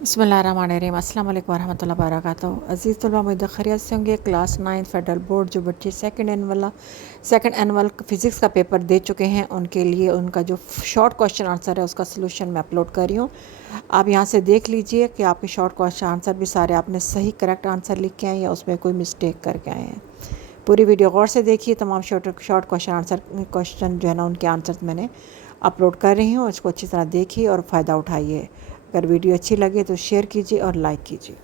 बिस्मिल्लाहिर्रहमानिर्रहीम अस्सलाम वालेकुम वरहमतुल्लाहि वबरकातुहू। अज़ीज़ तलबा उम्मीद खैरियत से होंगे। क्लास 9 फेडरल बोर्ड जो बच्चे सेकंड एनुअल फ़िज़िक्स का पेपर दे चुके हैं उनके लिए उनका जो शॉर्ट क्वेश्चन आंसर है उसका सलूशन मैं अपलोड कर रही हूँ। आप यहाँ से देख लीजिए कि आपके शॉर्ट क्वेश्चन आंसर भी सारे आपने सही करेक्ट आंसर लिख के आए या उसमें कोई मिस्टेक करके आए हैं। पूरी वीडियो गौर से देखिए। तमाम शॉर्ट क्वेश्चन जो है ना उनके आंसर मैंने अपलोड कर रही हूँ। इसको अच्छी तरह देखिए और फ़ायदा उठाइए। अगर वीडियो अच्छी लगे तो शेयर कीजिए और लाइक कीजिए।